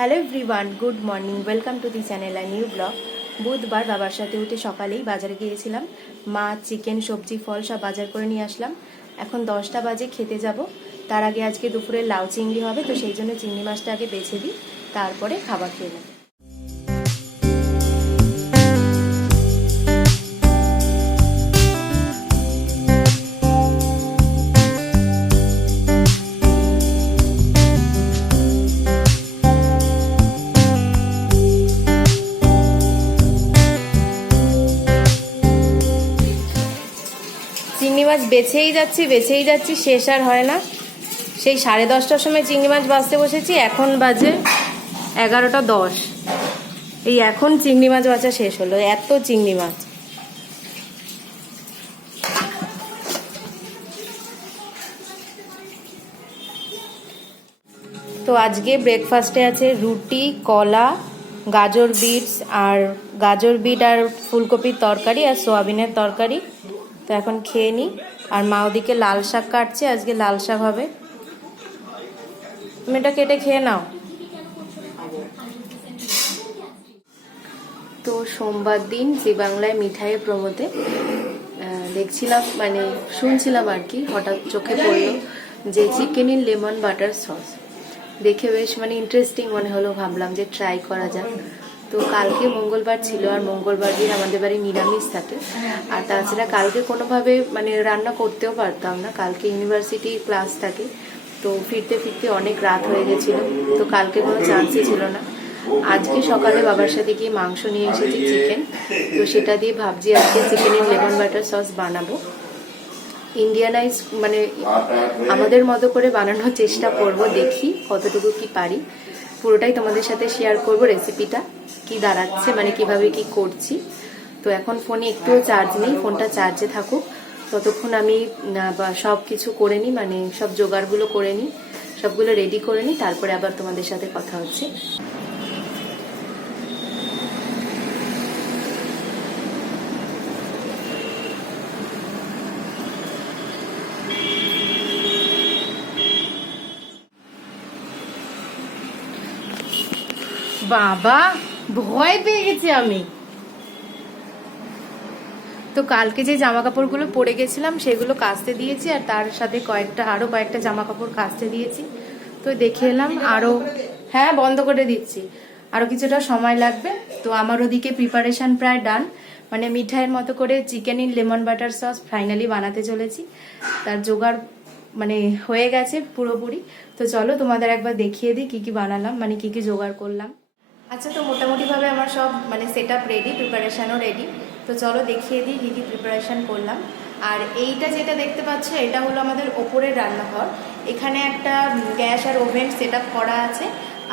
Hello everyone, good morning, welcome to the channel আর new blog. বুধবার বাবার সাথে উঠে সকালেই বাজারে গিয়েছিলাম। মাছ, চিকেন, সবজি, ফল সব বাজার করে নিয়ে আসলাম। এখন 10টা বাজে, খেতে যাব। তার আগে আজকে দুপুরে লাউ চিংড়ি হবে, তো সেই জন্য চিংড়ি মাছটা আগে বেছে দিই, তারপরে খাবার খেয়ে নেব। চিংড়ি মাছ বেছেই যাচ্ছি, শেষ আর হয় না। সেই 10:30টার সময় চিংড়ি মাছ বাছতে বসেছি, এখন বাজে 11:10। এই এখন চিংড়ি মাছ বাছা শেষ হলো, এত চিংড়ি মাছ। তো আজকে ব্রেকফাস্টে আছে রুটি, কলা, গাজর বিট আর ফুলকপির তরকারি আর সোয়াবিনের তরকারি। তো এখন খেয়ে নিই। আর মা ওদিকে লাল শাক কাটছে, আজকে লাল শাক হবে। তুমি এটা কেটে খেয়ে নাও। তো সোমবার দিন জি বাংলায় মিঠাইয়ের প্রমোতে দেখছিলাম, মানে শুনছিলাম আর কি, হঠাৎ চোখে পড়লো যে chicken in lemon butter sauce. দেখে বেশ ইন্টারেস্টিং মনে হলো, ভাবলাম যে ট্রাই করা যাক। তো কালকে মঙ্গলবার ছিল, আর মঙ্গলবার দিন আমাদের বাড়ি নিরামিষ থাকে। আর তাছাড়া কালকে কোনোভাবে রান্না করতেও পারতাম না, কালকে ইউনিভার্সিটি ক্লাস থাকে। তো ফিরতে ফিরতে অনেক রাত হয়ে গেছিল, তো কালকে কোনো চান্সই ছিল না। আজকে সকালে বাবার সাথে গিয়ে মাংস নিয়ে এসেছি, চিকেন। তো সেটা দিয়ে ভাবছি আজকে চিকেনের লেমন বাটার সস বানাবো। ইন্ডিয়ানাইজ আমাদের মতো করে বানানোর চেষ্টা করব, দেখি কতটুকু কি পারি। পুরোটাই তোমাদের সাথে শেয়ার করব, রেসিপিটা কি দাঁড়াচ্ছে, কিভাবে কি করছি। তো এখন ফোনে একটুও চার্জ নেই, ফোনটা চার্জে থাকুক, ততক্ষণ আমি সব কিছু করে নিই, সব জোগাড়গুলো করে নিই, সবগুলো রেডি করে নিই, তারপরে আবার তোমাদের সাথে কথা হচ্ছে। বাবা, ভয় পেয়ে গেছি আমি। তো কালকে যে জামা কাপড়গুলো পরে গেছিলাম সেগুলো কাচতে দিয়েছি, আর তার সাথে আরো কয়েকটা জামা কাপড় কাচতে দিয়েছি। তো দেখে এলাম আরো, হ্যাঁ বন্ধ করে দিচ্ছি, আরো কিছুটা সময় লাগবে। তো আমার ওদিকে প্রিপারেশন প্রায় ডান, মিঠাইয়ের মতো করে chicken in lemon butter sauce finally বানাতে চলেছি। তার জোগাড় হয়ে গেছে পুরোপুরি। তো চলো তোমাদের একবার দেখিয়ে দিই কি কি বানালাম, কি কি জোগাড় করলাম। আচ্ছা, তো মোটামুটিভাবে আমার সব সেট আপ রেডি, প্রিপারেশানও রেডি। তো চলো দেখিয়ে দিই কী কী প্রিপারেশান করলাম। আর এইটা যেটা দেখতে পাচ্ছ, এটা হলো আমাদের ওপরের রান্নাঘর। এখানে একটা গ্যাস আর ওভেন সেট আপ করা আছে।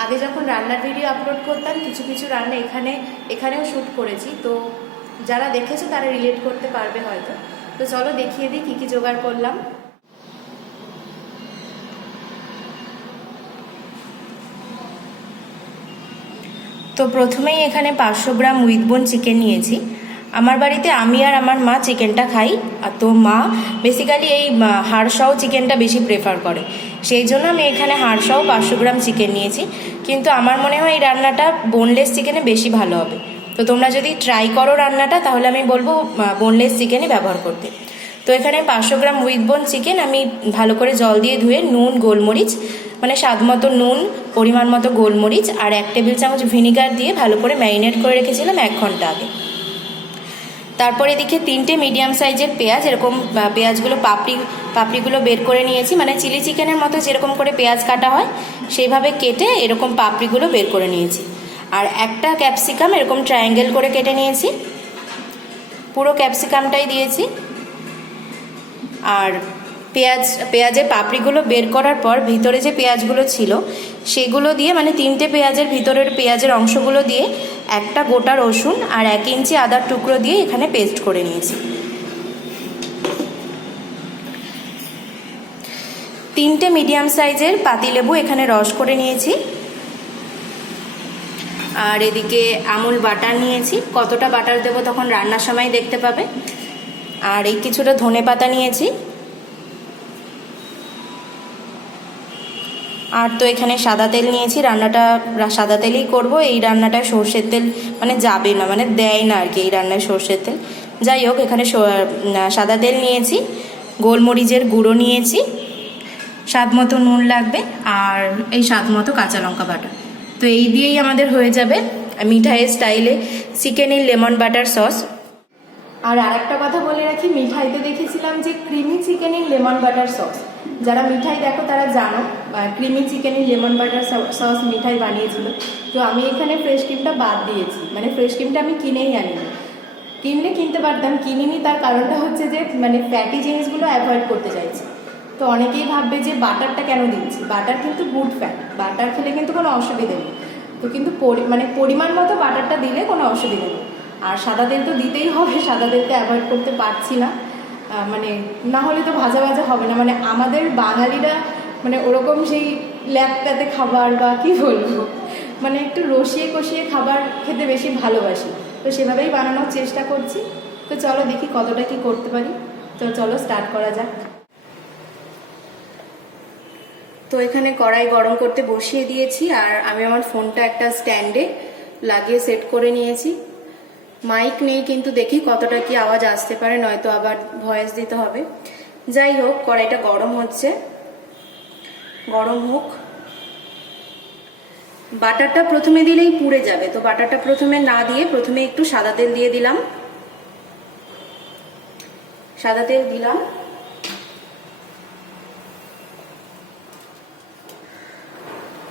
আগে যখন রান্নার ভিডিও আপলোড করতাম, কিছু কিছু রান্না এখানেও শ্যুট করেছি। তো যারা দেখেছো তারা রিলেট করতে পারবে হয়তো। তো চলো দেখিয়ে দিই কী কী জোগাড় করলাম। তো প্রথমেই এখানে 500 গ্রাম উইথ বোন চিকেন নিয়েছি। আমার বাড়িতে আমি আর আমার মা চিকেনটা খাই, আর তো মা বেসিক্যালি এই হাড়সহ চিকেনটা বেশি প্রেফার করে, সেই জন্য আমি এখানে হাড়সহ 500 গ্রাম চিকেন নিয়েছি। কিন্তু আমার মনে হয় এই রান্নাটা বোনলেস চিকেনে বেশি ভালো হবে। তো তোমরা যদি ট্রাই করো রান্নাটা, তাহলে আমি বলবো বোনলেস চিকেনই ব্যবহার করতে। তো এখানে 500 গ্রাম উইথ বোন চিকেন আমি ভালো করে জল দিয়ে ধুয়ে নুন, গোলমরিচ, স্বাদ মতো নুন, পরিমাণ মতো গোলমরিচ আর 1 টেবিল চামচ ভিনিগার দিয়ে ভালো করে ম্যারিনেট করে রেখেছিলাম 1 ঘন্টা আগে। তারপর এদিকে 3টে মিডিয়াম সাইজের পেঁয়াজ, এরকম পেঁয়াজগুলো পাপড়িগুলো বের করে নিয়েছি, চিলি চিকেনের মতো যেরকম করে পেঁয়াজ কাটা হয় সেইভাবে কেটে এরকম পাপড়িগুলো বের করে নিয়েছি। আর একটা ক্যাপসিকাম এরকম ট্রায়াঙ্গেল করে কেটে নিয়েছি, পুরো ক্যাপসিকামটাই দিয়েছি। আর পেঁয়াজের পাপড়িগুলো বের করার পর ভিতরে যে পেঁয়াজগুলো ছিল সেগুলো দিয়ে, 3টে পেঁয়াজের ভিতরের পেঁয়াজের অংশগুলো দিয়ে একটা গোটা রসুন আর 1 ইঞ্চি আদার টুকরো দিয়ে এখানে পেস্ট করে নিয়েছি। 3টে মিডিয়াম সাইজের পাতিলেবু এখানে রস করে নিয়েছি। আর এদিকে আমুল বাটার নিয়েছি, কতটা বাটার দেবো তখন রান্নার সময় দেখতে পাবে। আর এই কিছুটা ধনেপাতা নিয়েছি। আর তো এখানে সাদা তেল নিয়েছি, রান্নাটা সাদা তেলেই করব। এই রান্নাটা সর্ষের তেল মানে যাবে না, মানে দেয় না আর কি এই রান্নায় সর্ষের তেল। যাই হোক, এখানে সাদা তেল নিয়েছি, গোলমরিচের গুঁড়ো নিয়েছি, স্বাদ মতো নুন লাগবে, আর এই স্বাদ মতো কাঁচা লঙ্কা বাটা। তো এই দিয়েই আমাদের হয়ে যাবে মিঠাইয়ের স্টাইলে chicken in lemon butter sauce. আর আরেকটা কথা বলে রাখি, মিঠাইতে দেখেছিলাম যে creamy chicken in lemon butter sauce. যারা মিঠাই দেখো তারা জানো creamy chicken in lemon butter sauce Mithai বানিয়েছিল। তো আমি এখানে ফ্রেশ ক্রিমটা বাদ দিয়েছি, মানে ফ্রেশ ক্রিমটা আমি কিনেই আনিনি। কিনলে কিনতে পারতাম, কিনিনি। তার কারণটা হচ্ছে যে মানে ফ্যাটি জিনিসগুলো অ্যাভয়েড করতে চাইছি। তো অনেকেই ভাববে যে বাটারটা কেন দিচ্ছি, বাটার কিন্তু গুড ফ্যাট, বাটার খেলে কিন্তু কোনো অসুবিধে নেই। তো কিন্তু মানে পরিমাণ মতো বাটারটা দিলে কোনো অসুবিধা নেই। আর সাদা তেল তো দিতেই হবে, সাদা তেলটা অ্যাভয়েড করতে পারছি না, মানে না হলে তো ভাজা ভাজা হবে না। মানে আমাদের বাঙালিরা মানে ওরকম সেই ল্যাপটাতে খাবার বা কি বলবো, মানে একটু রসিয়ে কষিয়ে খাবার খেতে বেশি ভালোবাসি। তো সেভাবেই বানানোর চেষ্টা করছি। তো চলো দেখি কতটা কি করতে পারি। তো চলো স্টার্ট করা যাক। তো এখানে কড়াই গরম করতে বসিয়ে দিয়েছি, আর আমি আমার ফোনটা একটা স্ট্যান্ডে লাগিয়ে সেট করে নিয়েছি। মাইক নেই, কিন্তু দেখি কতটা কি আওয়াজ আসতে পারে, নয়তো আবার ভয়েস দিতে হবে। যাই হোক, কড়াইটা গরম হচ্ছে, গরম হোক। বাটারটা প্রথমে দিলেই পুড়ে যাবে, তো বাটারটা প্রথমে না দিয়ে প্রথমে একটু সাদা তেল দিয়ে দিলাম। সাদা তেল দিলাম,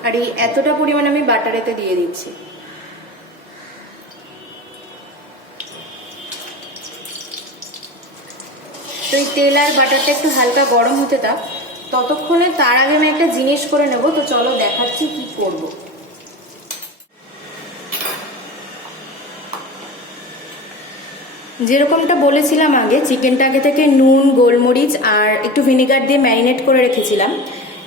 আর এই এতটা পরিমাণ আমি বাটারেতে দিয়ে দিচ্ছি। তো এই তেল আর বাটারটা একটু হালকা গরম হতে থাক, ততক্ষণে তার আগে আমি একটা জিনিস করে নেব। তো চলো দেখাচ্ছি কি করব। যেরকমটা বলেছিলাম আগে, চিকেনটা আগে থেকে নুন, গোলমরিচ আর একটু ভিনেগার দিয়ে ম্যারিনেট করে রেখেছিলাম।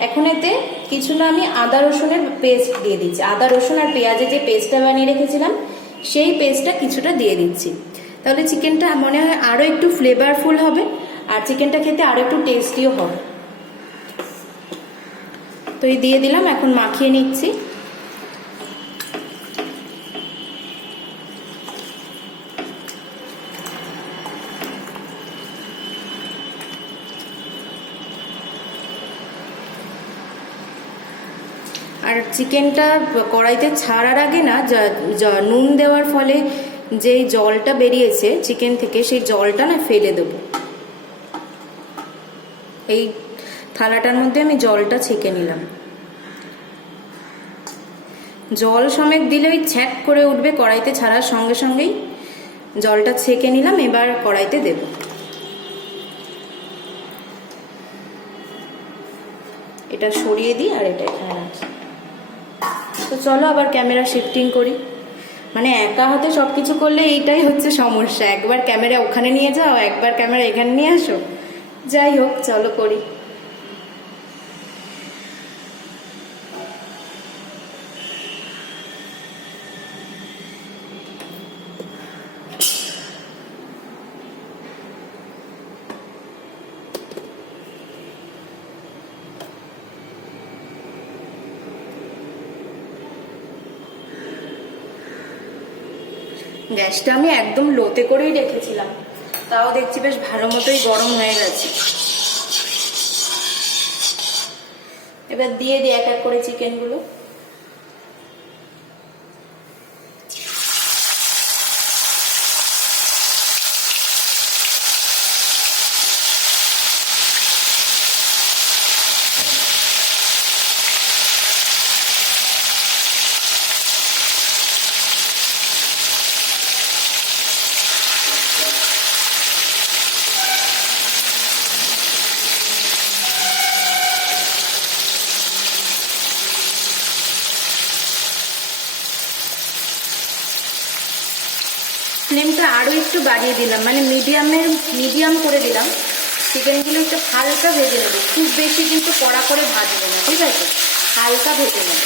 এখন এতে কিছু না, আমি আদা রসুনের পেস্ট দিয়ে দিচ্ছি। আদা রসুন আর পেঁয়াজের যে পেস্টটা বানিয়ে রেখেছিলাম সেই পেস্টটা কিছুটা দিয়ে দিচ্ছি। তাহলে চিকেনটা মনে হয় আরও একটু ফ্লেভারফুল হবে, আর চিকেনটা খেতে আরও একটু টেস্টিও হবে। তো এই দিয়ে দিলাম, এখন মাখিয়ে নিচ্ছি। আর চিকেনটা কড়াইতে ছাড়ার আগে না, নুন দেওয়ার ফলে যেই জলটা বেরিয়েছে চিকেন থেকে, সেই জলটা না ফেলে দেব। এই থালাটার মধ্যে আমি জলটা ছেঁকে নিলাম। জল সমেত দিলে ওই ছ্যাক করে উঠবে কড়াইতে ছাড়ার সঙ্গে সঙ্গেই। জলটা ছেঁকে নিলাম, এবার কড়াইতে দেব। এটা সরিয়ে দিই আর এটা এখানে রাখি। তো চলো আবার ক্যামেরা শিফটিং করি। মানে একা হাতে সবকিছু করলে এইটাই হচ্ছে সমস্যা, একবার ক্যামেরা ওখানে নিয়ে যাও, একবার ক্যামেরা এখানে নিয়ে আসো। যাই হোক, চলো করি। গ্যাসটা আমি একদম লোতে করেই রেখেছিলাম, তাও দেখছি বেশ ভালো মতোই গরম হয়ে গেছে। এবার দিয়ে দিই এক এক করে চিকেনগুলো। ফ্লেমটা আরও একটু বাড়িয়ে দিলাম, মানে মিডিয়াম করে দিলাম। চিকেনগুলো একটু হালকা ভেজে নেবো, খুব বেশি কিন্তু কড়া করে ভাজবো না, ঠিক আছে? হালকা ভেজে নেবো।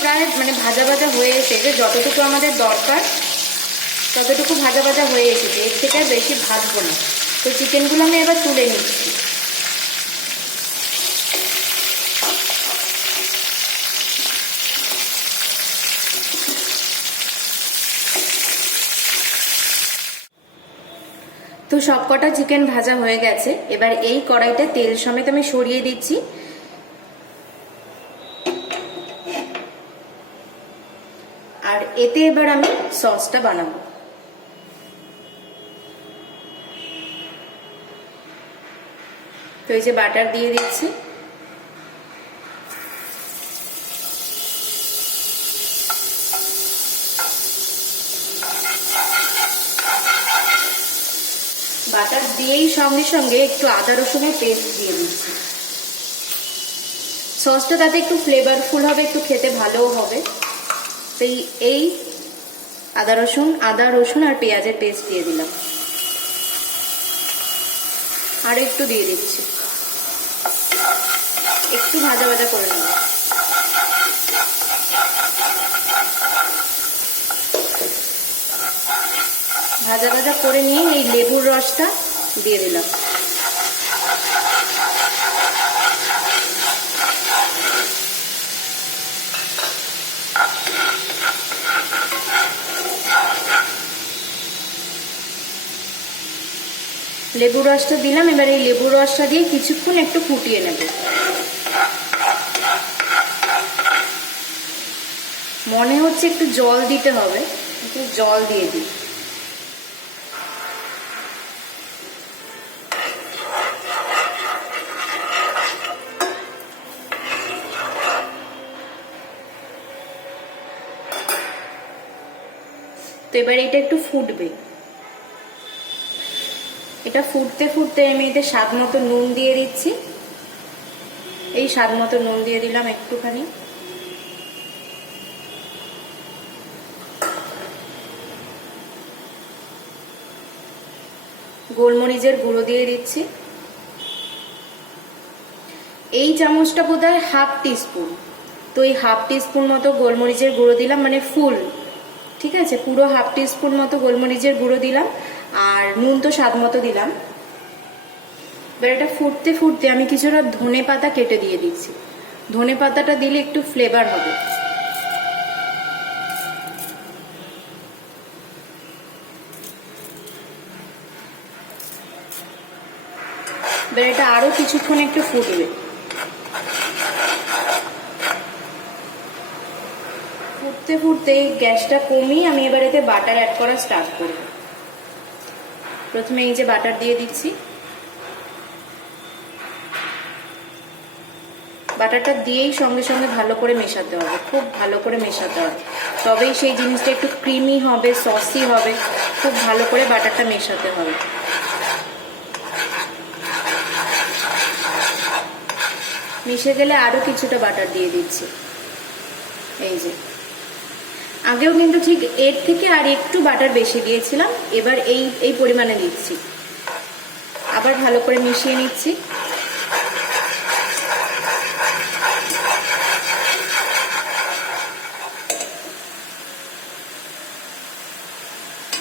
প্রায় মানে ভাজা ভাজা হয়ে এসেছে, যতটুকু আমাদের দরকার ততটুকু ভাজা ভাজা হয়ে এসেছে, এর থেকে আর বেশি ভাজবো না। তো চিকেনগুলো আমি এবার তুলে নিচ্ছি। তো সবকটা চিকেন ভাজা হয়ে গেছে, এবার এই কড়াইটা তেল সমেত আমি সরিয়ে দিচ্ছি। আর এতে এবার আমি সসটা বানাবো। তো এই যে বাটার দিয়ে দিচ্ছি, বাটার দিয়েই সঙ্গে সঙ্গে একটু আদা রসুনের পেস্ট দিয়ে দিচ্ছি। সসটা তাতে একটু ফ্লেভারফুল হবে, একটু খেতে ভালোও হবে। তো এই আদা রসুন আর পেঁয়াজের পেস্ট দিয়ে দিলাম, আর একটু দিয়ে দিচ্ছি, একটু ভাজা ভাজা করে নেব। ভাজা ভাজা করে নিয়ে এই লেবুর রসটা দিয়ে দিলাম। লেবুর রসটা দিলাম, এবার এই লেবুর রসটা দিয়ে কিছুক্ষণ একটু ফুটিয়ে নেব। মনে হচ্ছে একটু জল দিতে হবে, একটু জল দিয়ে দিই। তো এবার এটা একটু ফুটবে, এটা ফুটতে ফুটতে আমি এতে স্বাদ মতো নুন দিয়ে দিচ্ছি। এই স্বাদ মতো নুন দিয়ে দিলাম একটুখানি। গোলমরিচের গুঁড়ো দিয়ে দিচ্ছি। এই চামচটা বোধহয় হাফ টিস্পুন, তো এই হাফ টিস্পুন মতো গোলমরিচের গুঁড়ো দিলাম, মানে ফুল, ঠিক আছে, পুরো হাফ টিস্পুন মতো গোলমরিচের গুঁড়ো দিলাম। আর নুন তো স্বাদ মতো দিলাম। এবার এটা ফুটতে ফুটতে আমি কিছুটা ধনে পাতা কেটে দিয়ে দিচ্ছি। ধনে পাতাটা দিলে একটু ফ্লেভার হবে। এবার এটা আরো কিছুক্ষণ একটু ফুটবে। ফুটতে ফুটতে গ্যাসটা কমিয়ে আমি এবার এতে বাটার অ্যাড করা স্টার্ট করব। প্রথমে এই যে বাটার দিয়ে দিচ্ছি। বাটারটা দিয়েই সঙ্গে সঙ্গে ভালো করে মেশাতে হবে, খুব ভালো করে মেশাতে হবে, তবেই সেই জিনিসটা একটু ক্রিমি হবে, সসি হবে। খুব ভালো করে বাটারটা মেশাতে হবে। মিশে গেলে আরো কিছুটা বাটার দিয়ে দিচ্ছি। এই যে আগেও কিন্তু ঠিক এর থেকে আর একটু বাটার বেশি দিয়েছিলাম, এবার এই পরিমাণে দিচ্ছি। আবার ভালো করে মিশিয়ে নিচ্ছি।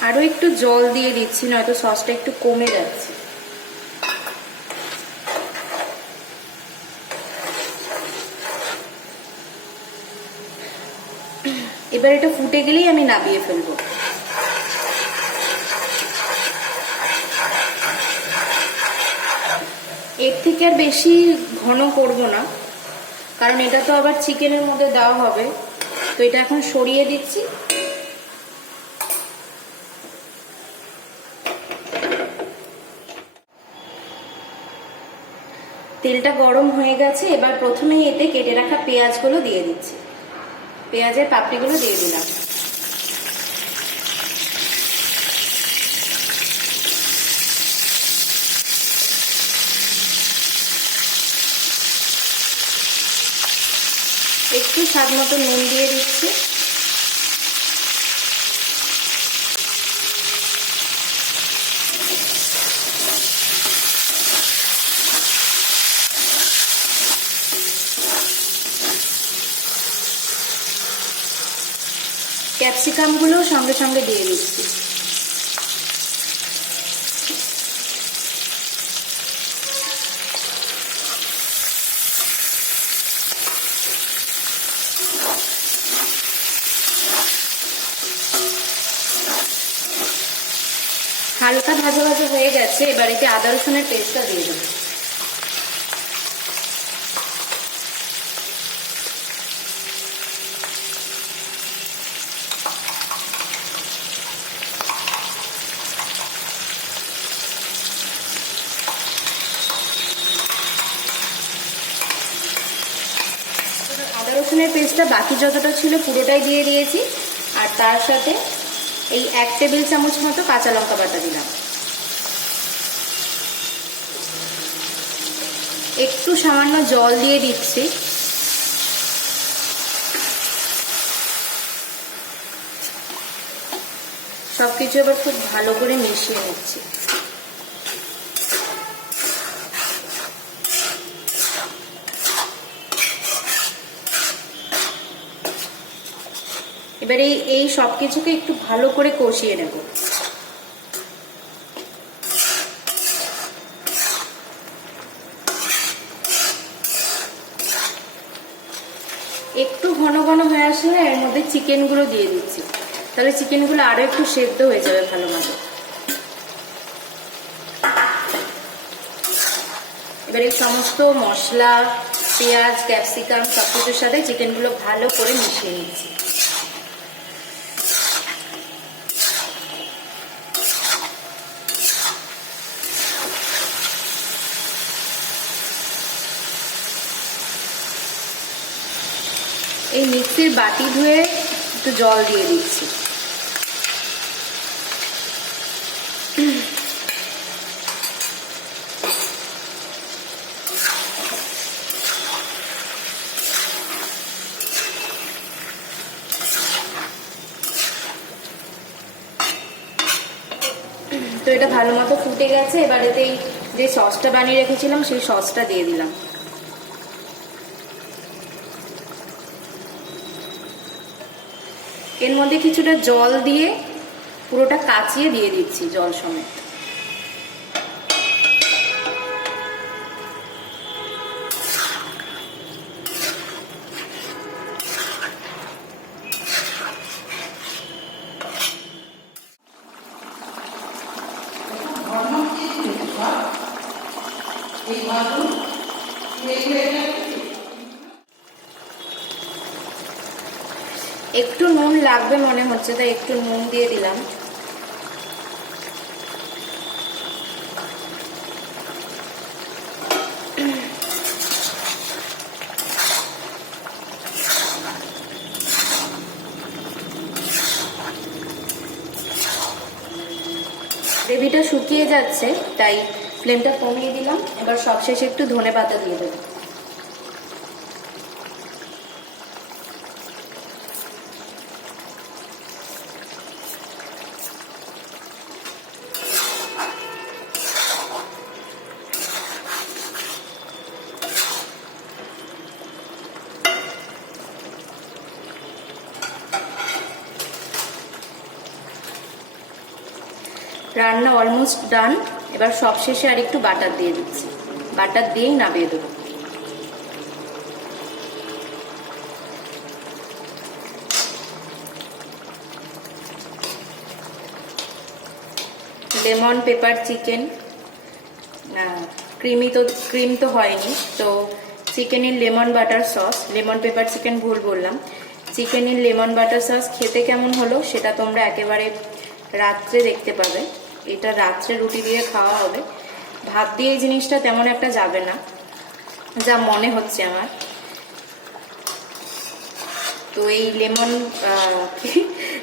আরো একটু জল দিয়ে দিচ্ছি, নয়তো সসটা একটু কমে যাচ্ছে। এবার এটা ফুটে গেলেই আমি নামিয়ে ফেলবো। এর থেকে আর বেশি ঘন করব না, কারণ এটা তো আবার চিকেনের মধ্যে দেওয়া হবে। তো এটা এখন সরিয়ে দিচ্ছি। তেলটা গরম হয়ে গেছে, এবার প্রথমেই এতে কেটে রাখা পেঁয়াজগুলো দিয়ে দিচ্ছি। পেঁয়াজের পাপড়িগুলো দিয়ে দিলাম। একটু স্বাদ মতো নুন দিয়ে দিচ্ছি। ক্যাপসিকামগুলো সঙ্গে সঙ্গে দিয়ে দিচ্ছি। হালকা ভাজা ভাজা হয়ে গেছে, এবার এতে আদা রসুনের পেস্টটা দিয়ে দেবো। আদা রসুনের পেস্টটা বাকি যতটা ছিল পুরোটাই দিয়ে দিয়েছি, আর তার সাথে এই 1 টেবিল চামচ মতো কাঁচা লঙ্কা বাটা দিলাম। একটু সামান্য জল দিয়ে দিচ্ছি। সবকিছু এবার খুব ভালো করে মিশিয়ে নিচ্ছি। এবারে এই সব কিছুকে একটু ভালো করে কষিয়ে নেব। একটু ঘন ঘন হয়ে আসলে এর মধ্যে চিকেনগুলো দিয়ে দিচ্ছি, তাহলে চিকেনগুলো আরো একটু সেদ্ধ হয়ে যাবে ভালোভাবে। এবার এই সমস্ত মশলা, পেঁয়াজ, ক্যাপসিকাম সবকিছুর সাথে চিকেনগুলো ভালো করে মিশিয়ে নিচ্ছি। এই মিক্সির বাটি ধুয়ে একটু জল দিয়ে দিচ্ছি। তো এটা ভালো মতো ফুটে গেছে, এবার এতে যে সসটা বানিয়ে রেখেছিলাম সেই সসটা দিয়ে দিলাম। এর মধ্যে কিছুটা জল দিয়ে পুরোটা কাচিয়ে দিয়ে দিচ্ছি জল সমেত। একটু নুন লাগবে মনে হচ্ছে, তাই একটু নুন দিয়ে দিলাম। গ্রেভিটা শুকিয়ে যাচ্ছে, তাই ফ্লেমটা কমিয়ে দিলাম। এবার সবশেষে একটু ধনেপাতা দিয়ে দেবো। রান্না অলমোস্ট ডান। এবার সবশেষে আর একটু বাটার দিয়ে দিচ্ছি, বাটার দিয়েই নামিয়ে দেবো। লেমন পেপার চিকেন, ক্রিম তো হয়নি, তো chicken in lemon butter sauce, lemon pepper chicken ভুল বললাম। Chicken in lemon butter sauce খেতে কেমন হলো সেটা তোমরা একেবারে রাত্রে দেখতে পাবে। এটা রাত্রে রুটি দিয়ে খাওয়া হবে, ভাত দিয়ে এই জিনিসটা তেমন একটা যাবে না যা মনে হচ্ছে আমার। তো এই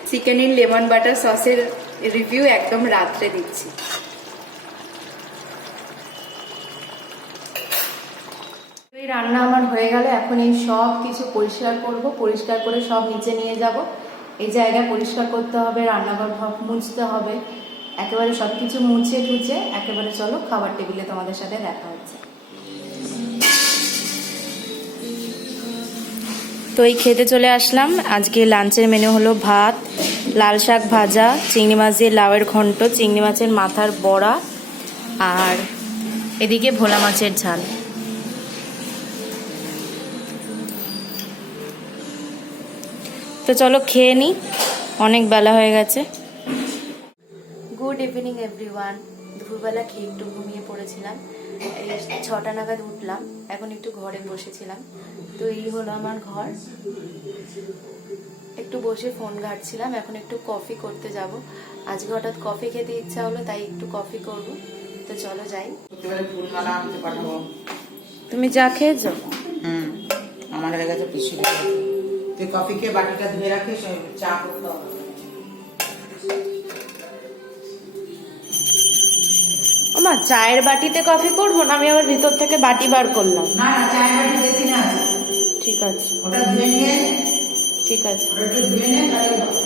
চিকেন ইন লেমন বাটার সসের রিভিউ একদম রাত্রে দিচ্ছি। এই রান্না আমার হয়ে গেল। এখন এই সব কিছু পরিষ্কার করব, পরিষ্কার করে সব নিচে নিয়ে যাব। এই জায়গায় পরিষ্কার করতে হবে, রান্নাঘর মুছতে হবে, একেবারে সবকিছু মুছে টুছে একেবারে চলো খাবার টেবিলে তোমাদের সাথে দেখা হচ্ছে। তো এই খেতে চলে আসলাম। আজকে লাঞ্চের মেনু হলো ভাত, লাল শাক ভাজা, চিংড়ি মাছ দিয়ে লাউয়ের ঘন্ট, চিংড়ি মাছের মাথার বড়া, আর এদিকে ভোলা মাছের ঝাল। তো চলো খেয়ে নিই, অনেক বেলা হয়ে গেছে। Good evening everyone. দুপুরবেলা খেয়ে একটু ঘুমিয়ে পড়েছিলাম, এই 6টা নাগাদ উঠলাম, এখন একটু ঘরে বসেছিলাম। তো এই হলো আমার ঘর, একটু বসে ফোন ঘাঁটছিলাম। এখন একটু কফি করতে যাব, আজকে হঠাৎ কফি খেতে ইচ্ছা হলো, তাই একটু কফি করব। তো চলো যাই। ফুলমালা আনতে পাঠাবো। তুমি যা খেয়েছো? আমার হয়ে গেছে পিসি। তুই কফি খেয়ে বাটিটা ধুয়ে রাখিস, চা করতে হবে। ওমা, চায়ের বাটিতে কফি করবো না? আমি আবার ভিতর থেকে বাটি বার করলাম। না না, চায়ের বাটি বেশি না আছে। ঠিক আছে, ওটা ধুয়ে নিয়ে, ঠিক আছে। ওটা একটু ধুয়ে নিয়ে তাহলে হবে।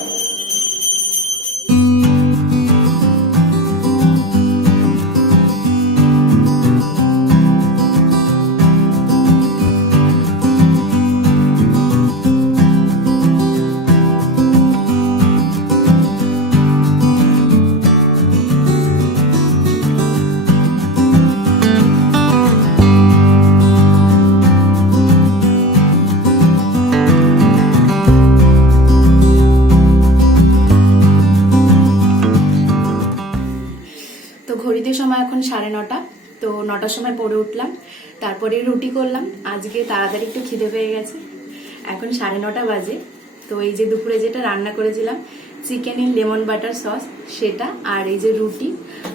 তো ঘড়িতে সময় এখন 9:30। তো 9টার সময় পড়ে উঠলাম, তারপরে রুটি করলাম। আজকে তাড়াতাড়ি একটু খিদে পেয়ে গেছে, এখন 9:30 বাজে। তো এই যে দুপুরে যেটা রান্না করেছিলাম chicken in lemon butter sauce, সেটা, আর এই যে রুটি,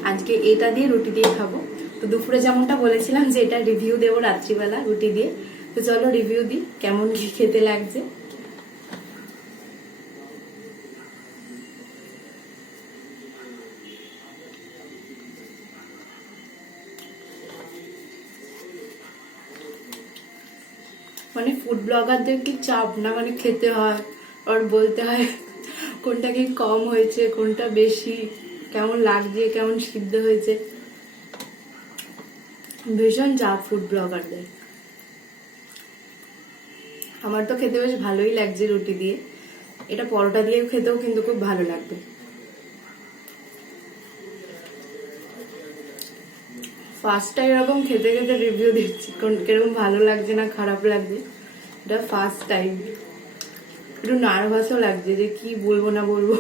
আজকে এটা দিয়ে রুটি দিয়ে খাবো। তো দুপুরে যেমনটা বলেছিলাম যে এটা রিভিউ দেবো রাত্রিবেলা রুটি দিয়ে। তো চলো রিভিউ দিই কেমন কি খেতে লাগছে। মানে ফুড ব্লগারদের কি চাপ না, মানে খেতে হয় আর বলতে হয় কোনটা কি কম হয়েছে, কোনটা বেশি, কেমন লাগছে, কেমন সিদ্ধ হয়েছে। ভীষণ চাপ ফুড ব্লগারদের। আমার তো খেতে বেশ ভালোই লাগছে রুটি দিয়ে, এটা পরোটা দিয়ে খেতেও কিন্তু খুব ভালো লাগবে। ফার্স্ট টাইম এরকম খেতে খেতে রিভিউ দিচ্ছি, কিরকম ভালো লাগছে না খারাপ লাগছে, এটা ফার্স্ট টাইম। একটু নার্ভাসও লাগছে যে কি বলবো না বলবো।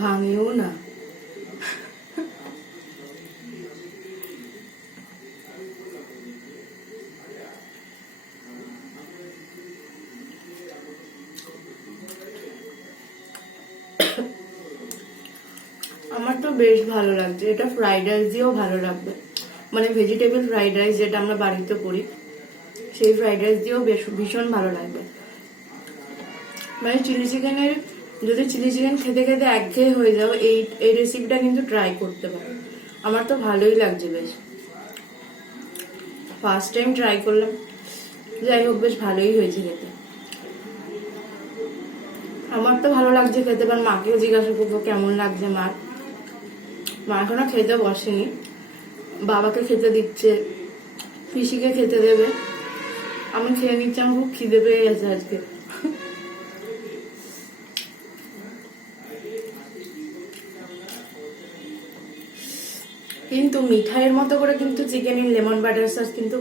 ভাঙেও না। আমার তো বেশ ভালো লাগছে, এটা ফ্রাইড রাইস দিয়েও ভালো লাগবে, মানে ভেজিটেবল ফ্রাইড রাইস যেটা আমরা বাড়িতে করি সেই ফ্রাইড রাইস দিয়েও বেশ ভীষণ ভালো লাগবে। মানে চিলি চিকেনের, যদি চিলি চিকেন খেতে খেতে একঘেয়ে হয়ে যাও, এই রেসিপিটা কিন্তু ট্রাই করতে পারো। আমার তো ভালোই লাগছে বেশ, ফার্স্ট টাইম ট্রাই করলাম, যাই হোক বেশ ভালোই হয়েছে খেতে। আমার তো ভালো লাগছে খেতে, এবার মাকেও জিজ্ঞাসা করবো কেমন লাগছে মার। মা এখনো খেতে বসেনি, বাবাকে খেতে দিচ্ছে, পিসিকে খেতে দেবে, আমি খেয়ে নিচ্ছি। আমার খুব খিদে পেয়ে গেছে আজকে। কিন্তু মিঠাইয়ের মতো করে কিন্তু chicken in lemon butter sauce কিন্তু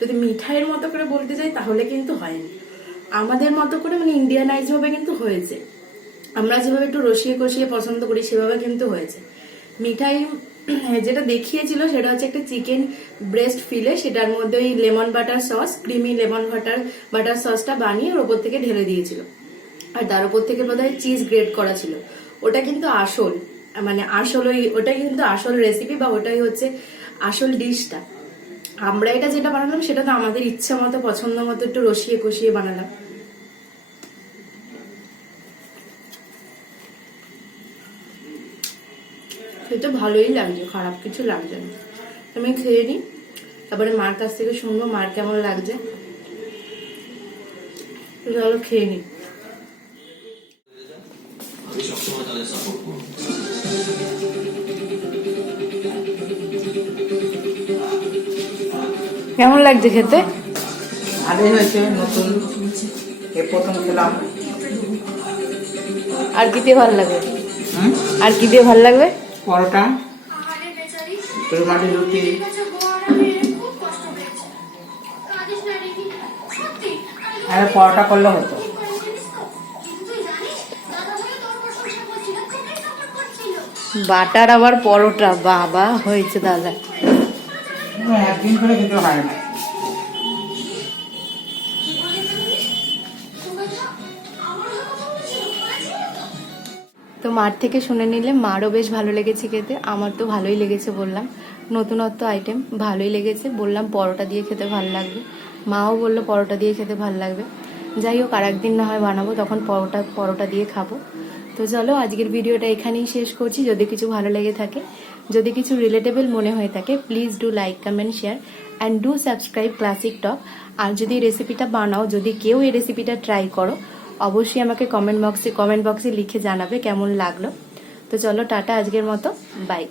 যদি মিঠাইয়ের মতো করে বলতে যাই তাহলে কিন্তু হয়নি, আমাদের মতো করে মানে ইন্ডিয়ানাইজ ভাবে কিন্তু হয়েছে। আমরা যেভাবে একটু রসিয়ে কষিয়ে পছন্দ করি সেভাবে কিন্তু হয়েছে। মিঠাই যেটা দেখিয়েছিল সেটা হচ্ছে একটা চিকেন ব্রেস্ট ফিলে, সেটার মধ্যে ওই lemon butter sauce, creamy lemon butter সসটা বানিয়ে ওর ওপর থেকে ঢেলে দিয়েছিল, আর তার উপর থেকে বোধহয় চিজ গ্রেট করা ছিল। ওটা কিন্তু আসল, মানে আসল ওটাই কিন্তু আসল রেসিপি, বা ওটাই হচ্ছে আসল ডিশটা। আমরা এটা যেটা বানালাম সেটা তো আমাদের ইচ্ছা মতো পছন্দ মতো একটু রসিয়ে কষিয়ে বানালাম। খেতে ভালোই লাগছে, খারাপ কিছু লাগছে না। আমি খেয়ে নিই, তারপরে মার কাছ থেকে শুনবো মার কেমন লাগছে। চলো খেয়ে নিই। আমি সবসময় তাদের সাপোর্ট করবো। কেমন লাগছে খেতে? ভালোই হয়েছে, নতুন এ প্রথম খেলাম। আর কি দিয়ে ভালো লাগবে? হুম, আর কি দিয়ে ভালো লাগবে? পরোটা, রুমালি রুটি, আরে পরোটা করলে হতো। বাটার আবার পরোটা, বাবা হয়েছে দাদা। একদিন করে খেতে হয় না। তো মার থেকে শুনে নিলে মারও বেশ ভালো লেগেছে খেতে, আমার তো ভালোই লেগেছে বললাম, নতুনত্ব আইটেম ভালোই লেগেছে বললাম। পরোটা দিয়ে খেতে ভালো লাগবে, মাও বললো পরোটা দিয়ে খেতে ভালো লাগবে। যাই হোক, আর একদিন না হয় বানাবো, তখন পরোটা দিয়ে খাবো। তো চলো আজকের ভিডিওটা এখানেই শেষ করছি। যদি কিছু ভালো লেগে থাকে, যদি কিছু রিলেটেবল মনে হয়ে থাকে, please do like, comment, share and do subscribe Classic Talk. আর যদি রেসিপিটা বানাও, যদি কেউ এই রেসিপিটা ট্রাই করো, অবশ্যই আমাকে কমেন্ট বক্সে লিখে জানাবে কেমন লাগলো। তো চলো টাটা, আজকের মতো বাই।